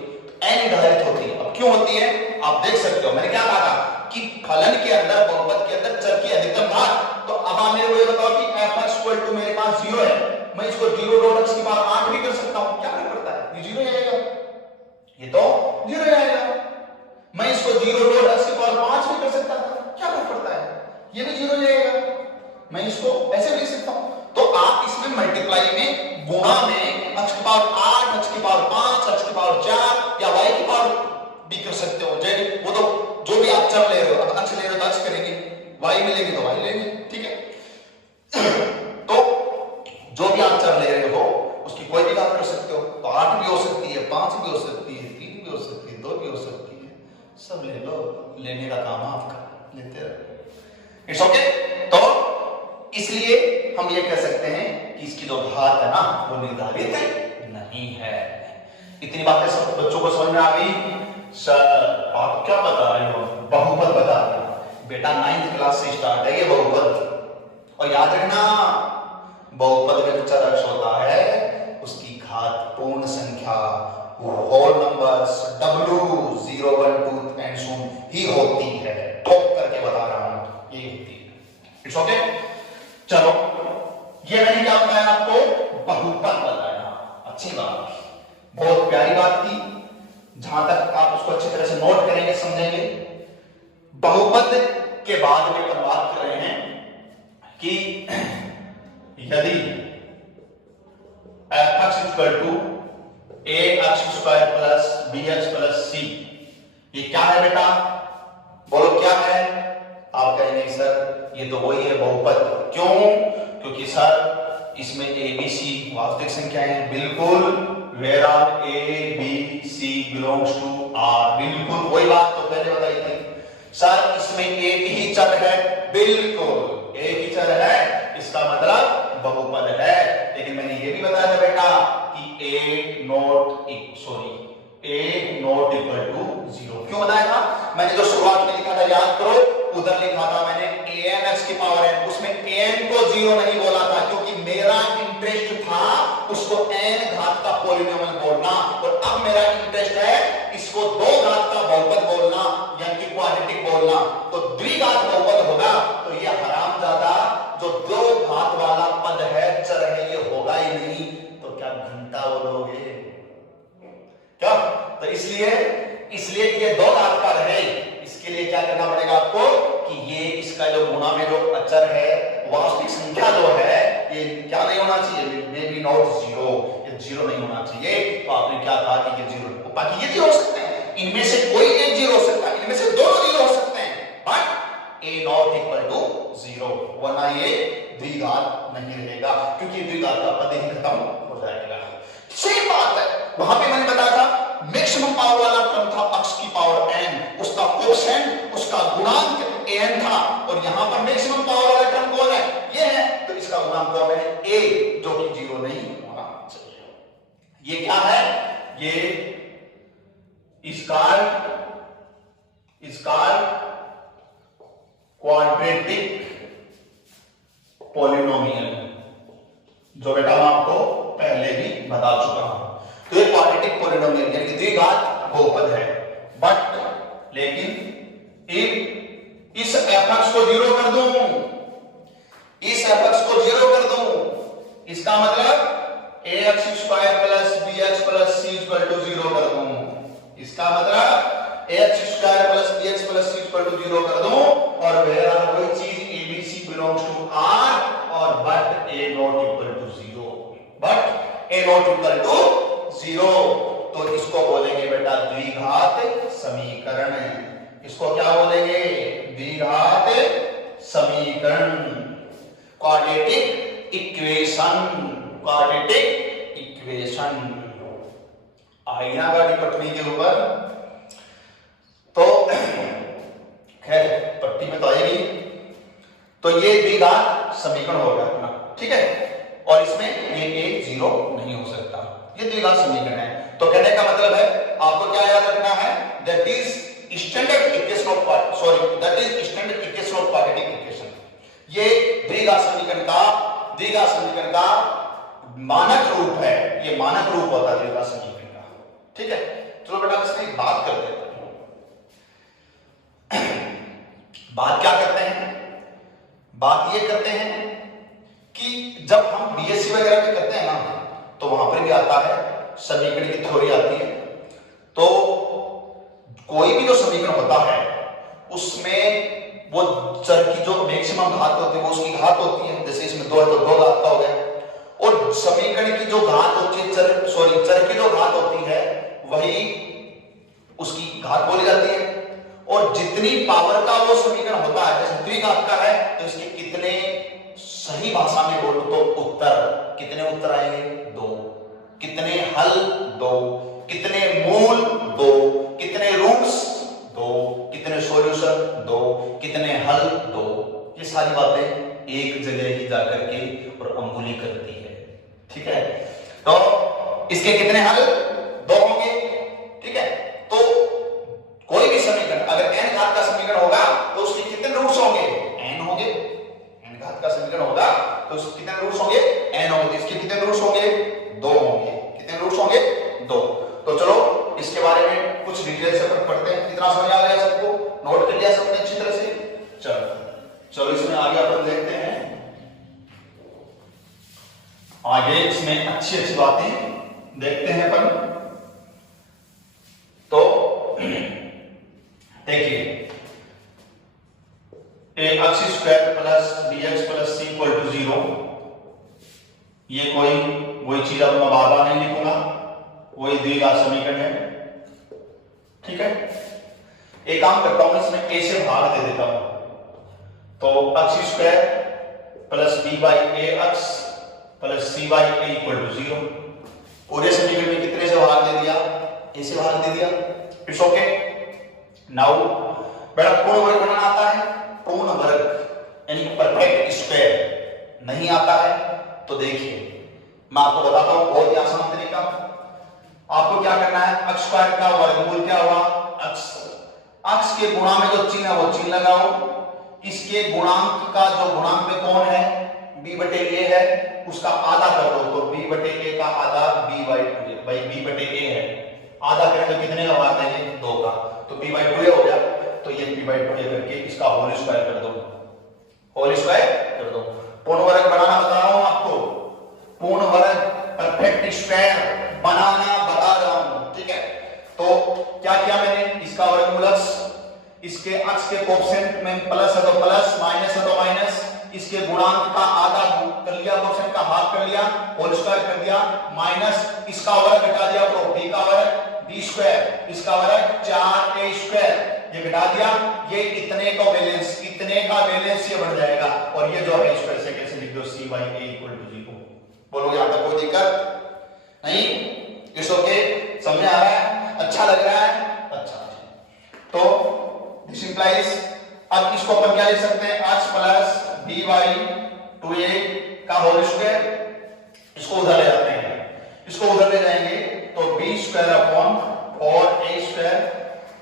अनिर्धारित होती है। अब क्यों होती है आप देख सकते हो। मैंने क्या कहा कि फलन के अंदर, बहुपद के अंदर चर की अधिकतम घात। तो अब आप मेरे को ये बताओ कि f(x) इक्वल टू मेरे पास 0 है, मैं इसको 0.x की पावर 8 भी कर सकता हूं। क्या फर्क पड़ता है? ये 0 आएगा, ये तो 0 आएगा। मैं इसको 0.x की पावर 5 भी कर सकता था, क्या फर्क पड़ता है? ये भी 0 जाएगा। मैं इसको ऐसे लिख सकता हूं। तो आप इसमें मल्टीप्लाई में, गुणा में x की पावर 8, x की पावर 5, x की पावर 4 या y की पावर भी कर सकते हो। जैसे वो तो जो भी आप चर ले रहे हो, अब x ले रहे हो तो x करेंगे, y मिलेगी तो y लेंगे, ठीक है। तो जो भी आप चर ले रहे हो उसकी कोई भी बात कर सकते हो। तो 8 भी हो सकती है, 5 भी हो सकती है, 3 भी हो सकती है, 2 सब ले लो, लेने का काम आपका, लेते रहो। It's okay. तो इसलिए हम ये कह सकते हैं कि इसकी जो घात है ना वो निर्धारित नहीं है। इतनी बातें सब बच्चों को समझ में आ गई? सर आप क्या बता रहे हो? बहुपद बता रहे हो बेटा, 9th क्लास से स्टार्ट है ये बहुपद। और याद रखना, बहुपद में जो चर अक्ष होता है उसकी घात पूर्ण संख्या, whole numbers, W 0 1 2 and so ही होती है। ठोक करके बता रहा हूं, ये होती है। It's okay. चलो, ये मैंने क्या बताया आपको? बहुपद बताया। अच्छी बात, बहुत प्यारी बात थी। जहां तक आप उसको अच्छी तरह से नोट करेंगे, समझेंगे। बहुपद के बाद में अपन बात कर रहे हैं कि यदि f(x) = ax² plus bx plus c, ये क्या है बेटा? बोलो क्या है? आप कहेंगे सर ये तो वही है बहुपद। क्यों? क्योंकि सर इसमें a b c वास्तविक संख्याएं हैं। बिल्कुल, where are a b c belongs to r, बिल्कुल वही बात तो पहले बताई थी। सर इसमें एक ही चर है, बिल्कुल एक ही चर है, इसका मतलब बहुपद है। लेकिन मैंने ये भी बताया था बेटा कि a नॉट इक्वल टू 0। क्यों बताया था? मैंने जो शुरुआत में लिखा था याद करो, उधर लिखा था मैंने an(x) की पावर n, उसमें an को 0 नहीं बोला था क्योंकि मेरा इंटरेस्ट था उसको n घात का पॉलिनोमियल बोलना, और अब मेरा इंटरेस्ट है इसको 2 घात का बहुपद बोलना, यानी कि क्वाड्रेटिक बोलना। तो द्विघात बहुपद होगा तो ये हरामजादा जो 2 घात वाला पद है, चर है, ये होगा ही नहीं। तो क्या घंटा बोलोगे क्या? तो इसलिए ये 2 घात का रहे, इसके लिए क्या करना पड़ेगा आपको कि ये इसका जो गुणा में जो अचर है, वास्तविक संख्या जो है, ये क्या नहीं होना चाहिए? मे बी नॉट 0, ये 0 नहीं होना चाहिए। तो आपने क्या कहा कि ये 0, बाकी ये 0 हो सकते हैं, इनमें से कोई एक 0 हो सकता है, इनमें से दोनों 0 हो सकते हैं, but a not equal to 0, वरना ये द्विघात नहीं रहेगा, क्योंकि द्विघात का पद ही खत्म हो जाएगा। सेम बात है, वहां पे मैंने बताया था मैक्सिमम पावर वाला टर्म था x की पावर n, उसका कोएफिशिएंट, उसका गुणांक an था, और यहां पर मैक्सिमम पावर वाला टर्म कौन है? ये है, तो इसका गुणांक कौन है? a, जो कि 0 नहीं होना चाहिए। ये क्या है? ये स्क्वायर क्वाड्रेटिक पॉलिनोमियल, जो बेटा मैं आपको पहले भी बता चुका हूं। तो ये क्वाड्रेटिक पॉलिनोमियल यानी कि द्विघात बहुपद है, बट लेकिन इस f(x) को 0 कर दूं, इस f(x) को 0 कर दूं, इसका मतलब ax² plus bx plus c equal to 0 कर दूं, इसका मतलब ax² plus bx plus c equal to 0 कर दूं, और वेयर आर कोई चीज abc बिलोंग्स टू r, और but a not equal to 0, but a not equal to 0, तो इसको बोलेंगे बेटा द्विघात समीकरण। इसको क्या बोलेंगे? द्विघात समीकरण, क्वाड्रेटिक इक्वेशन, क्वाड्रेटिक इक्वेशन। आई ना गाड़ी पटरी के ऊपर, तो खैर पट्टी में तो आएगी। तो ये द्विघात समीकरण हो गया अपना, ठीक है, और इसमें ये 0 नहीं हो सकता, ये द्विघात समीकरण है। तो कहने का मतलब है आपको क्या याद रखना है? That is standard equation of quadratic equation. ये द्विघात समीकरण का मानक रूप है, ये मानक रूप होता है द्विघात समीकरण का, ठीक है। चलो बेटा इसमें एक बात कर लेते हैं। बात क्या करते हैं? बात ये करते हैं कि जब हम बीएससी वगैरह में करते हैं ना, तो वहां पर भी आता है समीकरण की थ्योरी आती है। तो कोई भी जो समीकरण होता है उसमें वो चर की जो मैक्सिमम घात होती है वो उसकी घात होती है। जैसे इसमें 2 है तो 2 घात का हो गया, और समीकरण की जो घात होती है, चर की जो घात होती है वही उसकी घात बोली जाती है। और जितनी पावर का वो समीकरण होता है, जैसे द्विघात का है तो इसके कितने, सही भाषा में बोलो तो उत्तर, कितने उत्तर आएंगे? 2। कितने हल? 2। कितने मूल? 2। कितने रूट्स? 2। सारी बातें एक जगह ही जाकर के और अंगुली करती है। ठीक है, तो इसके कितने हल? 2 होंगे। ठीक है, तो कोई भी समीकरण अगर n घात का समीकरण होगा तो उसके कितने रूट्स होंगे? n होंगे। n घात का समीकरण होगा तो उसके कितने रूट्स होंगे? n होंगे। तो इसके कितने रूट्स होंगे? 2 होंगे। कितने रूट्स होंगे? 2। तो चलो इसके बारे में कुछ डिटेल से पढ़ते हैं। कितना समझ आ गया सबको? नोट कर लिया सबने अच्छी तरह से? चलो इसमें आगे अपन देखते हैं। आगे इसमें अच्छी अच्छी बातें देखते हैं अपन। तो देखिए, ax square plus bx plus c equal to 0, ये वही चीज अब मैं बार बार नहीं लिखूंगा, वही द्विघात समीकरण है। ठीक है, एक काम करता हूं, इसमें a से भाग दे देता हूं। तो x square plus b by ax plus c by a equal to 0, पूरे समीकरण में कितने से भाग दे दिया? a से भाग दे दिया। It's okay. नाउ बेटा पूर्ण वर्ग बनाना आता है? पूर्ण वर्ग यानी परफेक्ट स्क्वायर नहीं आता है? तो देखिए मैं आपको बताता हूं बहुत ही आसान तरीका। आपको क्या करना है? x स्क्वायर का वर्गमूल क्या हुआ? x के गुणा में जो चिन्ह है वो चिन्ह लगाओ। इसके गुणांक का जो गुणांक में कौन है? b बटे a है, उसका आधा कर दो। तो b बटे a का आधा b बटे a है। आधा करें तो कितने का भाग देंगे? 2 का। तो b बाई 2a हो गया। तो ये b बाई 2a करके इसका होल स्क्वायर कर दो। होल स्क्वायर कर दो। पूर्ण वर्ग बनाना बता रहा हूं आपको, पूर्ण वर्ग परफेक्ट स्क्वायर बनाना बता रहा हूं। ठीक है, तो क्या किया मैंने? इसका वर्गमूल इसके x के कोएफिशिएंट में प्लस है तो प्लस, माइनस है तो माइनस, इसके गुणांक का आधा कर लिया, कोएफिशिएंट का हाफ कर लिया, होल स्क्वायर कर दिया, माइनस इसका वर्ग घटा दिया तो b का वर्ग b स्क्वायर, इसका वर्ग 4a स्क्वायर, ये घटा दिया। ये इतने का बैलेंस ये बढ़ जाएगा और ये जो है स्क्वायर से कैसे लिख दो? c by a equal to 0। बोलोगे यहां तक कोई दिक्कत नहीं? इट्स ओके, समझ में आ रहा है? अच्छा लग रहा है? अच्छा, तो दिस इंप्लाइज, अब इसको अपन क्या लिख सकते हैं? x plus b by 2a का होल स्क्वायर। इसको उधर ले जाते हैं, इसको उधर ले जाएंगे तो b square upon 4a square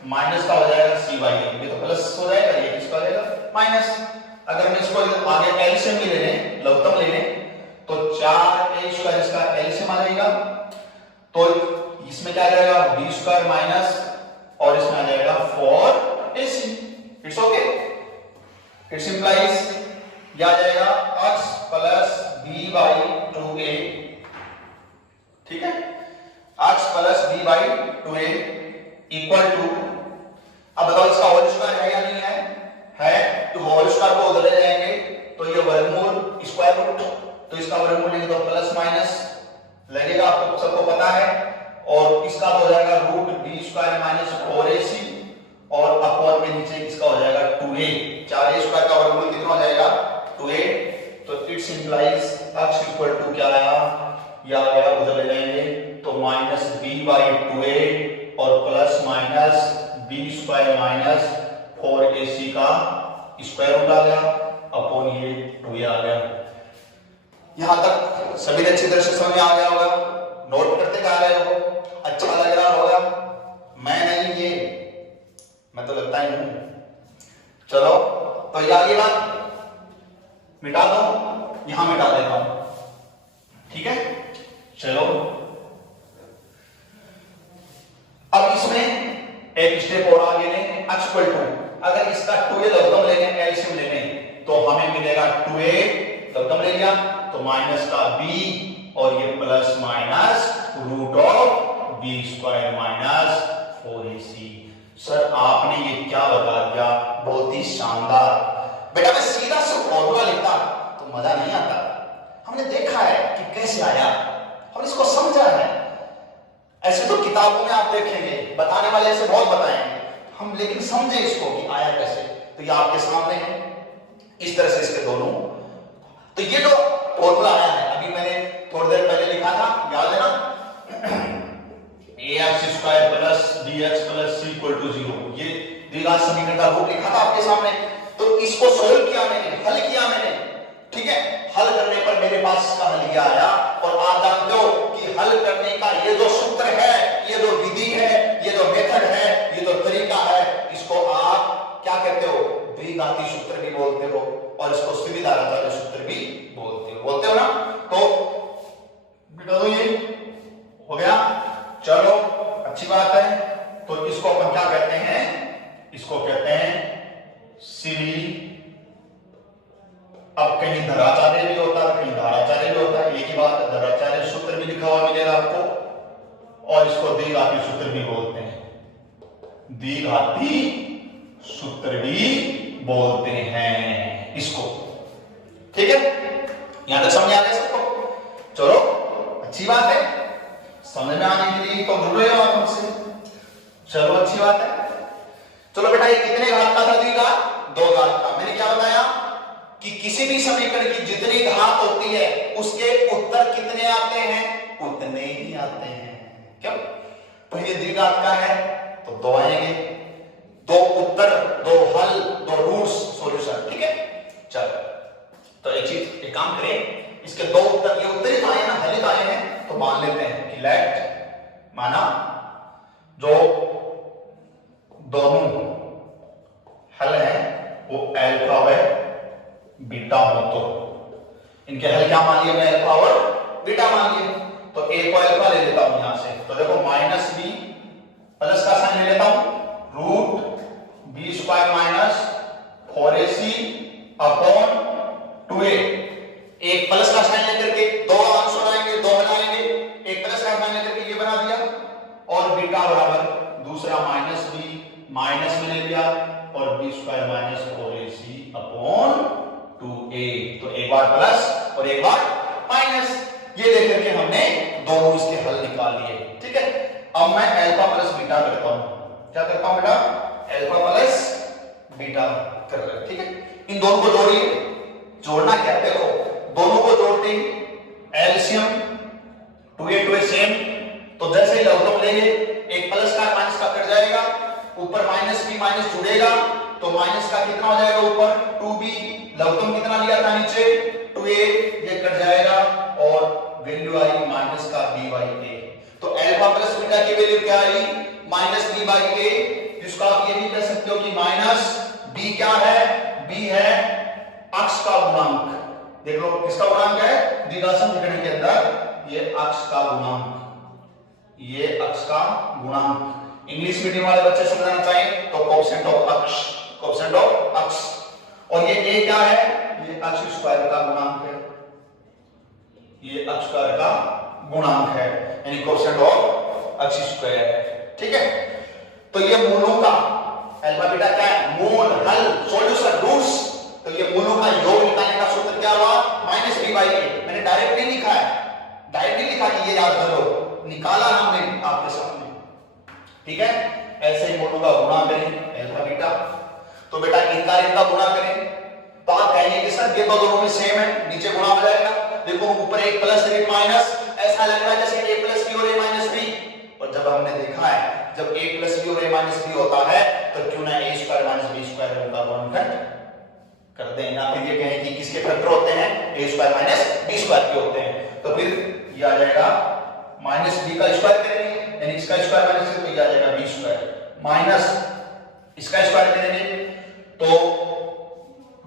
minus का हो जाएगा c बाई a। ये तो प्लस हो जाएगा, ये किसका हो जाएगा? माइनस। अगर मैं इसको आगे एलसीएम भी लेने, लघुत्तम लेने, तो 4a स्क्वायर इसका एलसीएम आ जाएगा। तो इसमें क्या आ जाएगा? b स्क्वायर माइनस और इसमें आ जाएगा 4ac। It's okay, it's implies क्या आ जाएगा? x plus b by 2a। ठीक है, x plus b by 2a equal to, अब बताओ इसका होल स्क्वायर है या नहीं है? है। तो होल स्क्वायर को उधर ले जाएंगे तो ये वर्गमूल स्क्वायर रूट, तो इसका वर्गमूल लेंगे तो प्लस माइनस लगेगा, आपको सबको पता है। और इसका हो जाएगा root b square minus 4ac और अपॉन में नीचे इसका हो जाएगा 2a। 4a स्क्वायर का वर्गमूल कितना हो जाएगा? 2a। तो it's implies x equal to क्या आया? ये आ गया, उधर ले जाएंगे तो माइनस b बाई 2a और plus minus b square minus 4ac का स्क्वायर रूट आ गया अपॉन ये 2a आ गया। यहां तक सभी अच्छी तरह से समझ में आ गया होगा? नोट करते जा रहे हो? अच्छा लग रहा होगा? मैं नहीं, ये मैं तो लगता ही हूं। चलो तो ये आगे बात मिटा दो, यहां मिटा देता हूं। ठीक है, चलो अब इसमें एक स्टेप और आगे लें। x इक्वल टू, अगर इसका 2a लघुत्तम लेंगे, एलसीएम लेंगे, तो हमें मिलेगा 2a लघुत्तम ले लिया तो माइनस का b और ये plus minus root of b square minus 4ac। Sir आपने ये क्या बता दिया? बहुत ही शानदार। बेटा मैं सीधा से फॉर्मूला लिखता तो मजा नहीं आता। हमने देखा है कि कैसे आया, हमने इसको समझा है। ऐसे तो किताबों में आप देखेंगे, बताने वाले ऐसे बहुत बताएंगे, हम लेकिन समझे इसको कि आया कैसे। तो ये आपके सामने है, इस तरह से इसके दोनों। तो ये जो फॉर्मूला आया है, अभी मैंने थोड़ी देर पहले लिखा था, याद है ना? ax square plus bx plus c equal to 0, ये द्विघात समीकरण का रूप लिखा था आपके सामने। तो इसको इसको सोल्व किया मैंने, हल किया मैंने, ठीक है। हल करने पर मेरे पास इसका हल ये आया। और आप जानते हो कि हल करने का ये जो सूत्र है, ये जो विधि है, ये जो मेथड है, ये जो तरीका है, इसको आप क्या कहते हो? द्विघाती सूत्र भी बोलते हो और इसको द्विधाराचार्य सूत्र भी बोलते हो ना। तो बेटा तो ये हो गया, चलो अच्छी बात है। तो इसको अपन क्या कहते हैं? इसको कहते हैं सीरी। अब कहीं धराचार्य भी होता है, कहीं धाराचार्य भी होता है, एक ही बात है। धराचार्य सूत्र भी लिखा हुआ मिलेगा आपको, और इसको द्विघाती सूत्र भी बोलते हैं, द्विघाती सूत्र भी बोलते हैं इसको, ठीक है। यहां तक समझ आ गया सबको? चलो अच्छी बात है, समझ में आने के लिए तो जुड़ रहे हो आप हमसे, चलो अच्छी बात है। चलो बेटा, ये कितने घात का था द्विघात? 2 घात का। मैंने क्या बताया कि किसी भी समीकरण की जितनी घात होती है उसके उत्तर कितने आते हैं? उतने ही आते हैं। क्यों? तो ये द्विघात का है तो 2 आएंगे, 2 उत्तर, 2 हल, 2 रूट्स, सॉल्यूशन, ठीक है। चलो तो एक काम करें, इसके 2 उत्तर, ये उत्तर ही तो आए ना, हल ही तो आए हैं, तो मान लेते हैं कि लेट माना जो दोनों हल है वो अल्फा व बीटा हो, तो इनके हल क्या मान लिया? मैं अल्फा और बीटा मान लिया। तो ए को अल्फा ले लेता हूं यहां से, तो देखो माइनस बी, प्लस का साइन ले लेता हूं, root B square minus 4ac upon 2a। एक प्लस का साइन लेकर के 2 आंसर आएंगे, 2 हलाएंगे, एक प्लस का साइन लेकर के ये बना दिया, और बीटा बराबर दूसरा माइनस बी, माइनस में ले लिया, और B square minus 4ac upon 2a। तो एक बार प्लस और एक बार माइनस, ये लेकर के हमने दोनों इसके हल निकाल लिए, ठीक है। अब मैं अल्फा प्लस बीटा करता हूं, क्या करता हूं बेटा? अल्फा प्लस बीटा कर रहे, ठीक है। इन दोनों को जोड़िए, जोड़ना क्या? देखो दोनों को जोड़ते ही एलसीएम 2a सेम, तो जैसे ही लघुत्तम लेंगे एक प्लस का माइनस का कट जाएगा, ऊपर माइनस बी माइनस जुड़ेगा, तो माइनस का कितना हो जाएगा ऊपर? 2b, लघुत्तम कितना लिया था नीचे? 2a, ये कट जाएगा और वैल्यू आई माइनस का b बाई a। तो अल्फा प्लस बीटा की वैल्यू क्या आई? Minus b by a। जिसको आप ये भी कह सकते हो कि माइनस b क्या है? b है अक्ष का गुणांक। देख लो किसका गुणांक है? द्विघात समीकरण के अंदर ये अक्ष का गुणांक, ये अक्ष का गुणांक। इंग्लिश मीडियम वाले बच्चे समझना चाहें तो कोएफिशिएंट ऑफ अक्ष, कोएफिशिएंट ऑफ अक्ष। और ये a क्या है? ये अक्ष स्क्वायर का गुणांक है, ये अक्ष स्क्वायर का गुणांक है, यानी कोएफिशिएंट ऑफ अक्ष स्क्वायर, ठीक है। तो ये मूलों का अल्फा बीटा क्या है? मूल, हल, सॉल्यूशन, रूट्स। तो ये मूलों का योग निकालने का सूत्र क्या हुआ? Minus b by a। मैंने डायरेक्ट नहीं लिखा है, डायरेक्ट नहीं लिखा कि ये याद कर लो, निकाला हमने आपके सामने, ठीक है। ऐसे ही मूलों का गुणा करें अल्फा बीटा, तो बेटा इनका गुणा करें, तो आप कहेंगे कि सर ये दोनों में सेम है, नीचे गुणा हो जाएगा। देखो ऊपर एक प्लस एक माइनस, ऐसा लग रहा है जैसे a प्लस बी और a माइनस बी। और जब हमने देखा है जब a प्लस बी और a माइनस बी होता है तो क्यों ना a square minus B square उनका गुणनखंड कर दें, ना फिर ये कहें कि किसके फैक्टर होते हैं? a square minus b square के होते हैं। तो फिर ये आ जाएगा माइनस b का स्क्वायर करेंगे, यानी इसका स्क्वायर माइनस तो ये आ जाएगा b स्क्वायर माइनस इसका स्क्वायर करेंगे तो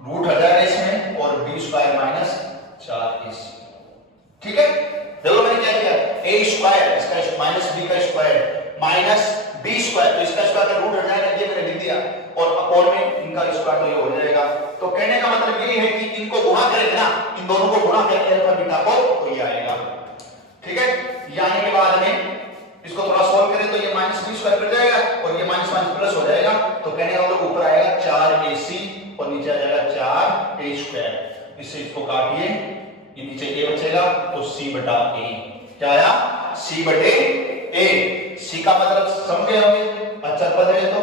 रूट आ जाएगा इसमें, और b स्क्वायर माइनस 4ac, ठीक है। देखो मैंने क्या किया? a स्क्वायर इसका माइनस b का स्क्वायर माइनस b स्क्वायर, तो इसका स्क्वायर का रूट आ जाएगा, ये मैंने लिख दिया, और अपॉन में इनका स्क्वायर तो ये हो जाएगा। तो कहने का मतलब ये है कि इनको गुणा करेंगे ना, इन दोनों को गुणा करेंगे अल्फा बीटा को, तो ये आएगा, ठीक है। ये आने के बाद में इसको थोड़ा सॉल्व करें तो ये माइनस बी स्क्वायर कट जाएगा और ये माइनस माइनस प्लस हो जाएगा। तो कहने का मतलब ऊपर आएगा 4ac और नीचे आ जाएगा 4a स्क्वायर। इससे इसको काटिए, ये नीचे a बचेगा तो c बटा a, क्या आया? c बटे a। c का मतलब समझे होंगे, अचर पद है, तो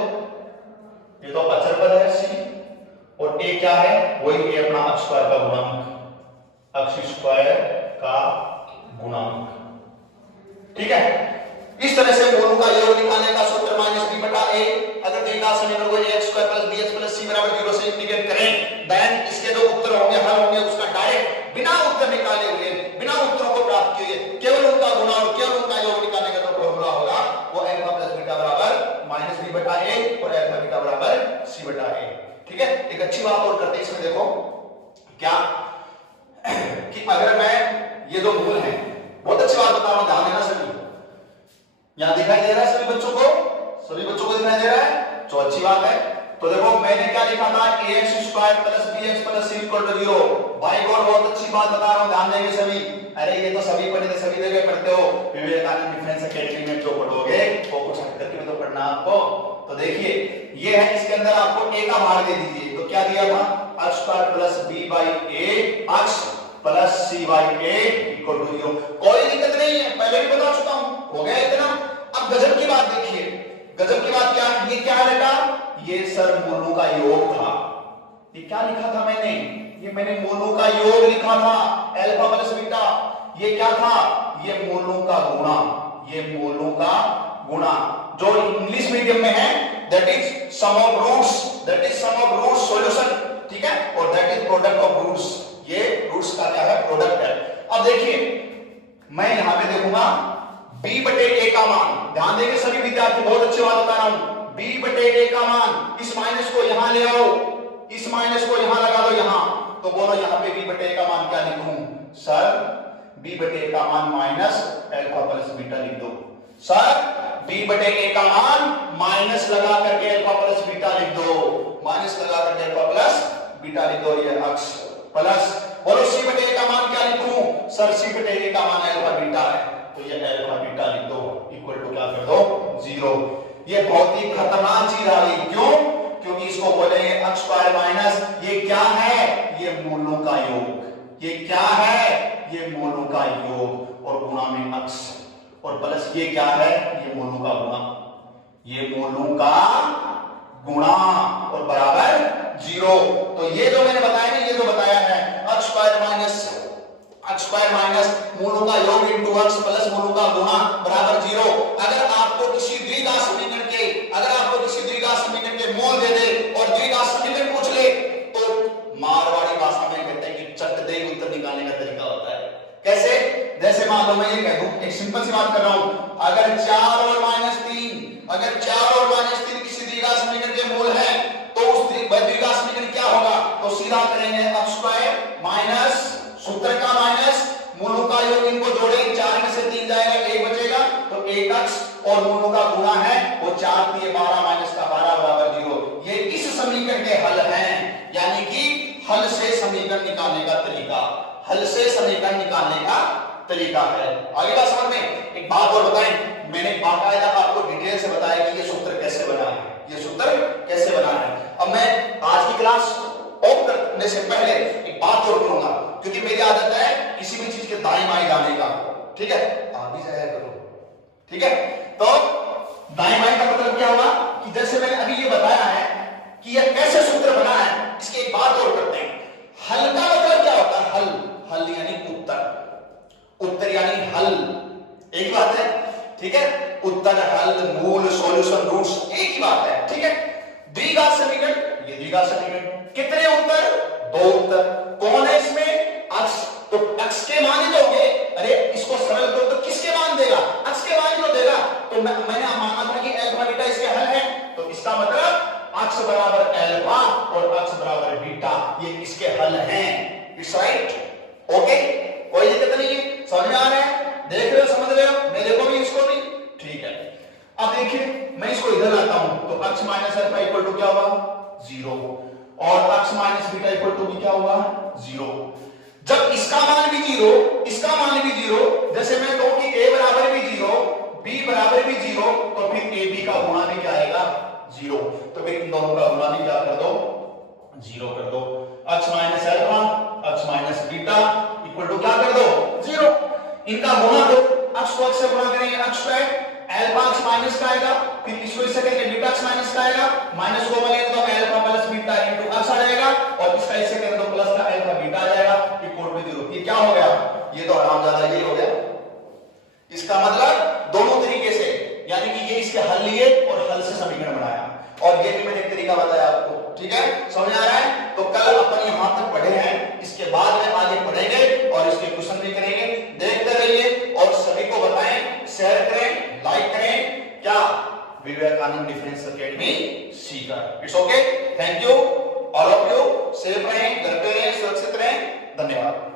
ये तो अचर पद है c, और a क्या है? वही a अपना अक्ष स्क्वायर का गुणांक, अक्ष स्क्वायर का गुणांक, ठीक है। इस तरह से मूलों का योग निकालने का सूत्र माइनस b बटा a। अगर द्विघात समीकरण को ax square plus bx plus c बराबर 0 से इंटीग्रेट करें, देन इसके जो उत्तर होंगे हल होंगे उसका डायरेक्ट बिना उत्तर निकाले हुए, बिना उत्तरों को प्राप्त किए केवल उनका गुणा और केवल उनका योग निकालने का जो फॉर्मूला होगा वो अल्फा प्लस बीटा बराबर माइनस b बटा a और अल्फा बीटा बराबर c बटा a। ठीक है, एक अच्छी बात और करते हैं इसमें, देखो क्या कि अगर मैं ये दो मूल है, बहुत अच्छी बात बता रहा हूं, ध्यान देना सभी, यहां दिखाई दे रहा है सभी बच्चों को, सभी बच्चों को दिखाई दे रहा है, तो अच्छी बात है। तो देखो मैंने क्या लिखा था, ax square plus bx plus c equal to 0। भाई गौर बहुत अच्छी बात बता रहा हूं, ध्यान देंगे सभी। अरे ये तो सभी पढ़े थे, सभी जगह पढ़ते हो, विवेकानंद डिफेंस एकेडमी में जो पढ़ोगे वो कुछ हटकर के तो पढ़ना आपको। तो देखिए ये है, इसके अंदर आपको a का भाग दे दीजिए, तो क्या दिया था, x square plus b by a x plus c by a equal to 0। कोई दिक्कत नहीं है, पहले भी बता चुका हूं, हो गया इतना। अब गजब की बात देखिए, गजब की बात क्या, ये क्या है बेटा, ये सर मूलों का योग था। ये क्या लिखा था मैंने, ये मैंने मूलों का योग लिखा था, अल्फा प्लस बीटा। ये क्या था, ये मूलों का गुणा, ये मूलों का गुणा, जो इंग्लिश मीडियम में है that is sum of roots, that is sum of roots solution, ठीक है, और that is product of roots, ये रूट्स का क्या है, प्रोडक्ट है। अब देखिए मैं यहां पे देखूंगा b बटे a का मान, ध्यान देंगे सभी विद्यार्थी, बहुत अच्छी बात बता रहा हूं, b बटे a का मान, इस माइनस को यहां ले आओ, इस माइनस को यहां लगा दो यहां, तो बोलो यहां पे b बटे a का मान क्या लिखूं, सर b बटे a का मान माइनस अल्फा प्लस बीटा लिख दो, सर b बटे a का मान माइनस लगा करके अल्फा प्लस बीटा लिख दो, माइनस लगा करके अल्फा प्लस बीटा लिख दो, ये अक्स प्लस, बोलो c बटे a का मान क्या लिखूं, सर c बटे a का मान अल्फा बीटा है, तो ये अल्फा बीटा लिख दो इक्वल टू क्या कर दो 0। ये बहुत ही खतरनाक चीज आ गई, क्यों, क्योंकि इसको बोलेंगे x स्क्वायर माइनस, ये क्या है, ये मूलों का योग, ये क्या है, ये मूलों का योग और गुणा में x, और प्लस ये क्या है, ये मूलों का गुणा, ये मूलों का गुणा और बराबर 0। तो ये जो मैंने बताया ना, ये जो बताया है x स्क्वायर माइनस मूलों का योग इंटू x प्लस मूलों का गुणा बराबर 0। अगर आपको किसी द्विघात समीकरण के, अगर आपको किसी द्विघात समीकरण के मूल दे दे और द्विघात समीकरण पूछ ले, तो मारवाड़ी भाषा में कहते हैं कि चट दे उत्तर निकालने का तरीका होता है। कैसे, जैसे मान लो मैं ये कह दूं, एक सिंपल सी बात कर रहा हूं, अगर 4 और -3, अगर 4 और -3 किसी द्विघात समीकरण के मूल है, तो उस द्विघात समीकरण क्या होगा, तो सीधा करेंगे x स्क्वायर माइनस सूत्र का माइनस मूलों का योग, इनको जोड़े 4 में से 3 जाएगा, 1 बचेगा, तो 1x और मूलों का गुणा है वो 4 दिए 12 माइनस का 12 बराबर 0। ये इस समीकरण के हल हैं, यानी कि हल से समीकरण निकालने का तरीका, हल से समीकरण निकालने का तरीका है। आगे बात समझ में, एक बात और बताएं, मैंने बाकायदा आपको डिटेल से बताया कि ये सूत्र कैसे बना है, ये सूत्र कैसे बना है। अब मैं आज की क्लास ऑफ करने से पहले एक बात और करूंगा, क्योंकि मेरी आदत है किसी भी चीज के दाएं बाएं जाने का, ठीक है, आप भी जाया करो, ठीक है। तो दाएं बाएं का मतलब क्या होगा, कि जैसे मैंने अभी ये बताया है कि यह कैसे सूत्र बना है, इसकी एक बात और करते हैं। हल का मतलब क्या होता है, हल, हल यानी उत्तर, उत्तर यानी हल, एक ही बात है, ठीक है, उत्तर, हल, मूल, सॉल्यूशन, रूट्स, एक ही बात है, ठीक है। द्विघात समीकरण, ये द्विघात समीकरण, कितने उत्तर, 2 उत्तर, कौन है इसमें, x, तो x के मान ही दोगे, अरे इसको सरल करो तो किसके मान देगा, x के मान ही तो देगा, तो मैंने माना था कि अल्फा बीटा इसके हल है, तो इसका मतलब x बराबर अल्फा और x बराबर बीटा, ये इसके हल हैं, इट्स राइट, ओके, कोई दिक्कत नहीं है, समझ में आ रहा है, देख रहे हो, समझ रहे हो, मैं देखो भी इसको भी, ठीक है। अब देखिए मैं इसको इधर लाता हूं, तो x minus alpha equal to क्या होगा, 0, और x minus beta equal to भी क्या होगा, 0। जब इसका मान भी 0, इसका मान भी 0, जैसे मैं कहूं कि a बराबर भी 0, b बराबर भी 0, तो फिर a b का गुणा भी क्या आएगा, 0, तो फिर इन दोनों का गुणा भी क्या कर दो, 0 कर दो। x minus alpha, x minus beta equal to क्या कर दो, 0, इनका गुणा दो, x को x से गुणा करेंगे, x square, alpha x minus का आएगा, फिर इसको इससे करेंगे बीटा x माइनस का आएगा, माइनस को बोलेंगे तो alpha plus beta into x आ जाएगा, और इसका इससे करेंगे तो प्लस का अल्फा बीटा आ जाएगा, इक्वल टू 0। ये क्या हो गया, ये तो हरामजादा ये हो गया, इसका मतलब दोनों तरीके से, यानी कि ये इसके हल लिए और हल से समीकरण बनाया, और ये भी मैंने एक तरीका बताया आपको, ठीक है, समझ आ रहा है। तो कल अपन यहां तक पढ़े हैं, इसके बाद में आगे पढ़ेंगे और इसके क्वेश्चन भी करेंगे। देखते रहिए और सभी को बताएं, शेयर करें, लाइक करें। क्या Vivekananda defence academy Sikar. It's okay, thank you all of you. Safe रहें, घर पे रहें, सुरक्षित रहें। धन्यवाद।